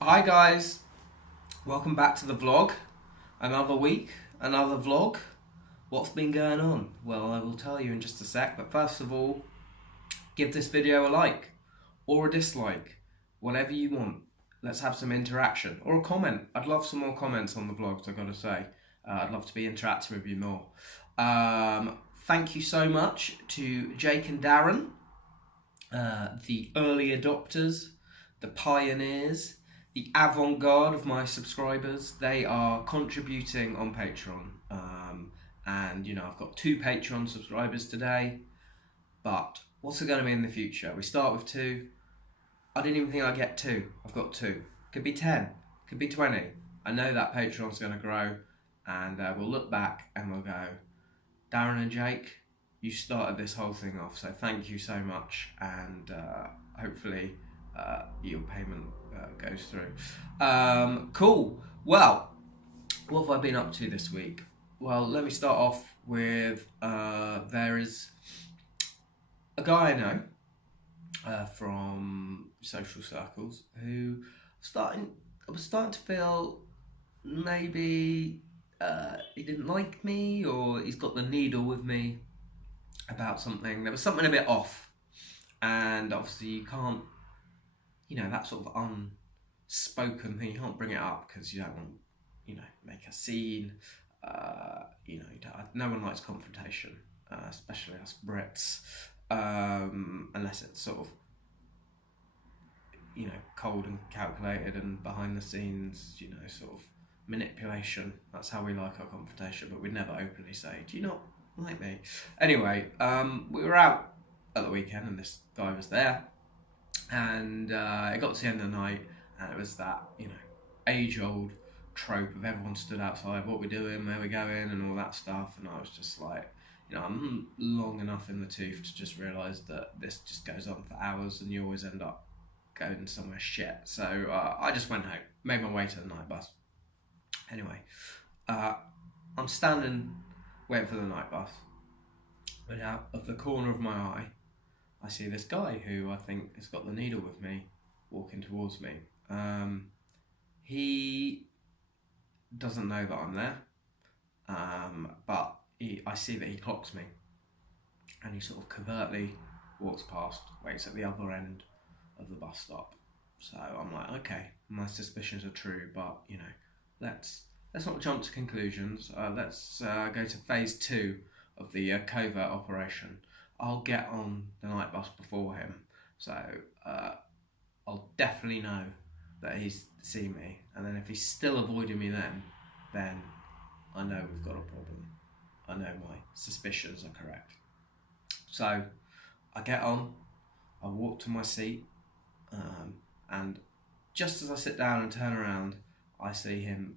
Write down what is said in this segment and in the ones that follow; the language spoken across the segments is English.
Hi guys, welcome back to the vlog. Another week, another vlog. What's been going on? Well, I will tell you in just a sec, but first of all, give this video a like or a dislike, whatever you want. Let's have some interaction or a comment. I'd love some more comments on the vlogs, I've got to say. I'd love to be interacting with you more. Thank you so much to Jake and Darren, the early adopters, the pioneers, the avant-garde of my subscribers. They are contributing on Patreon. And I've got 2 Patreon subscribers today, but what's it going to be in the future? We start with 2. I didn't even think I'd get 2. I've got 2. Could be 10, could be 20. I know that Patreon's going to grow, and we'll look back and we'll go, Darren and Jake, you started this whole thing off, so thank you so much, and hopefully your payment goes through. Cool. Well, what have I been up to this week? Well, let me start off with there is a guy I know from social circles who I was starting to feel maybe he didn't like me, or he's got the needle with me about something. There was something a bit off, and obviously you can't, that sort of unspoken thing, you can't bring it up because you don't want, make a scene. No one likes confrontation, especially us Brits, unless it's sort of, cold and calculated and behind the scenes, sort of manipulation. That's how we like our confrontation, but we'd never openly say, do you not like me? Anyway, we were out at the weekend and this guy was there, and it got to the end of the night, and it was that, age-old trope of everyone stood outside, what we're doing, where we're going, and all that stuff. And I was just like, I'm long enough in the tooth to just realise that this just goes on for hours and you always end up going somewhere shit. So I just went home, made my way to the night bus. Anyway, I'm standing waiting for the night bus, but out of the corner of my eye, I see this guy who I think has got the needle with me walking towards me. He doesn't know that I'm there, but I see that he clocks me, and he sort of covertly walks past, waits at the other end of the bus stop. So I'm like, okay, my suspicions are true, but let's not jump to conclusions. Let's go to phase 2 of the covert operation. I'll get on the night bus before him, so I'll definitely know that he's seen me, and then if he's still avoiding me then I know we've got a problem. I know my suspicions are correct. So I get on, I walk to my seat, and just as I sit down and turn around, I see him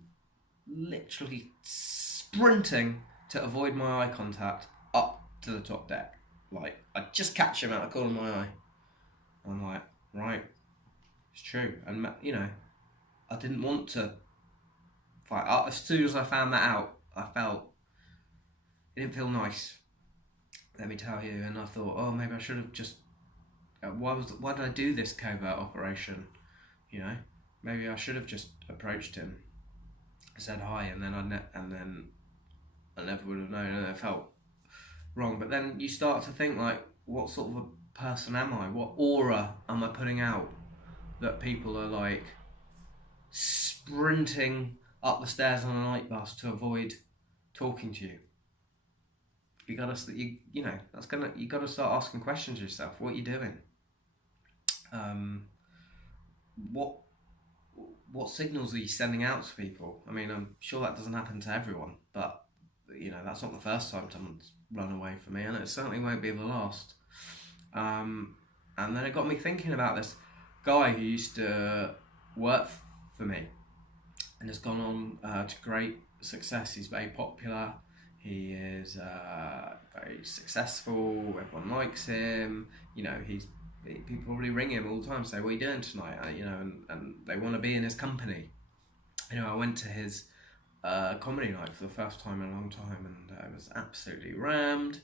literally sprinting to avoid my eye contact up to the top deck. Like, I just catch him out the corner of my eye. I'm like, right, it's true. And I didn't want to fight. As soon as I found that out, it didn't feel nice, let me tell you. And I thought, oh, maybe I should have just, why did I do this covert operation? Maybe I should have just approached him, said hi, and then I never would have known, and it felt wrong. But then you start to think, like, what sort of a person am I? What aura am I putting out that people are like sprinting up the stairs on a night bus to avoid talking to you? You gotta start asking questions of yourself. What are you doing? What signals are you sending out to people? I mean, I'm sure that doesn't happen to everyone, but that's not the first time someone's run away from me, and it certainly won't be the last. And then it got me thinking about this guy who used to work for me and has gone on to great success. He's very popular. He is very successful. Everyone likes him. People probably ring him all the time, say, "What are you doing tonight?" And they want to be in his company. I went to his comedy night for the first time in a long time, and I was absolutely rammed.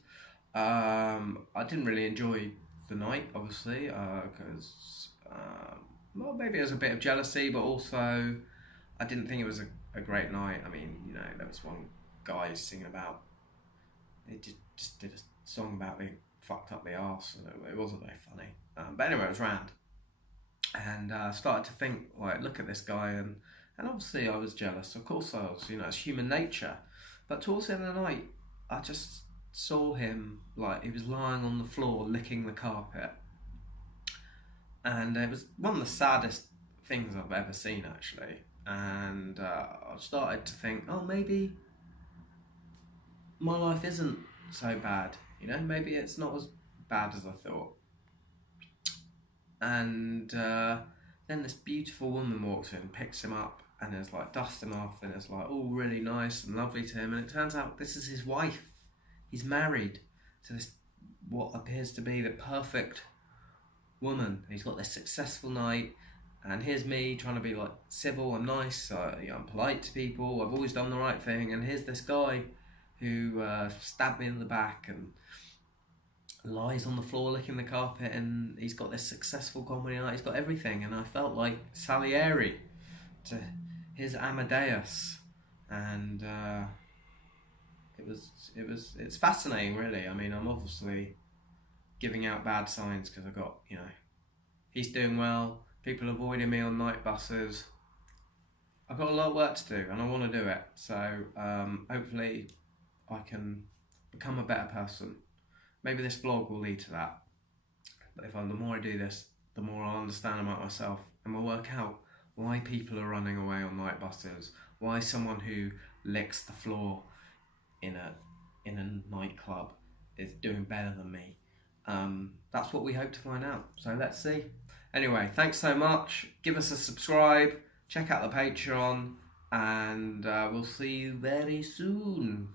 I didn't really enjoy the night, obviously, because well, maybe it was a bit of jealousy, but also I didn't think it was a great night. I mean, you know, there was one guy singing about, he just did a song about being fucked up the arse, and it wasn't very funny. But anyway, it was round. And I started to think, like, look at this guy, and obviously I was jealous. Of course I was, you know, it's human nature. But towards the end of the night, I just saw him, like, he was lying on the floor licking the carpet. And it was one of the saddest things I've ever seen, actually. And I started to think, oh, maybe my life isn't so bad, you know, maybe it's not as bad as I thought. And then this beautiful woman walks in, picks him up, and is like, dust him off, and it's like all really nice and lovely to him. And it turns out this is his wife. He's married to this, what appears to be the perfect woman. He's got this successful night, and here's me trying to be like civil and nice. I'm polite to people. I've always done the right thing. And here's this guy who stabbed me in the back and lies on the floor licking the carpet, and he's got this successful comedy night. He's got everything, and I felt like Salieri to his Amadeus, and it's fascinating, really. I mean, I'm obviously giving out bad signs because I got, you know, he's doing well, people avoiding me on night buses. I've got a lot of work to do, and I want to do it. So hopefully I can become a better person. Maybe this vlog will lead to that. But the more I do this, the more I'll understand about myself, and we'll work out why people are running away on night buses, why someone who licks the floor in a nightclub is doing better than me. That's what we hope to find out. So let's see. Anyway, thanks so much. Give us a subscribe. Check out the Patreon, and we'll see you very soon.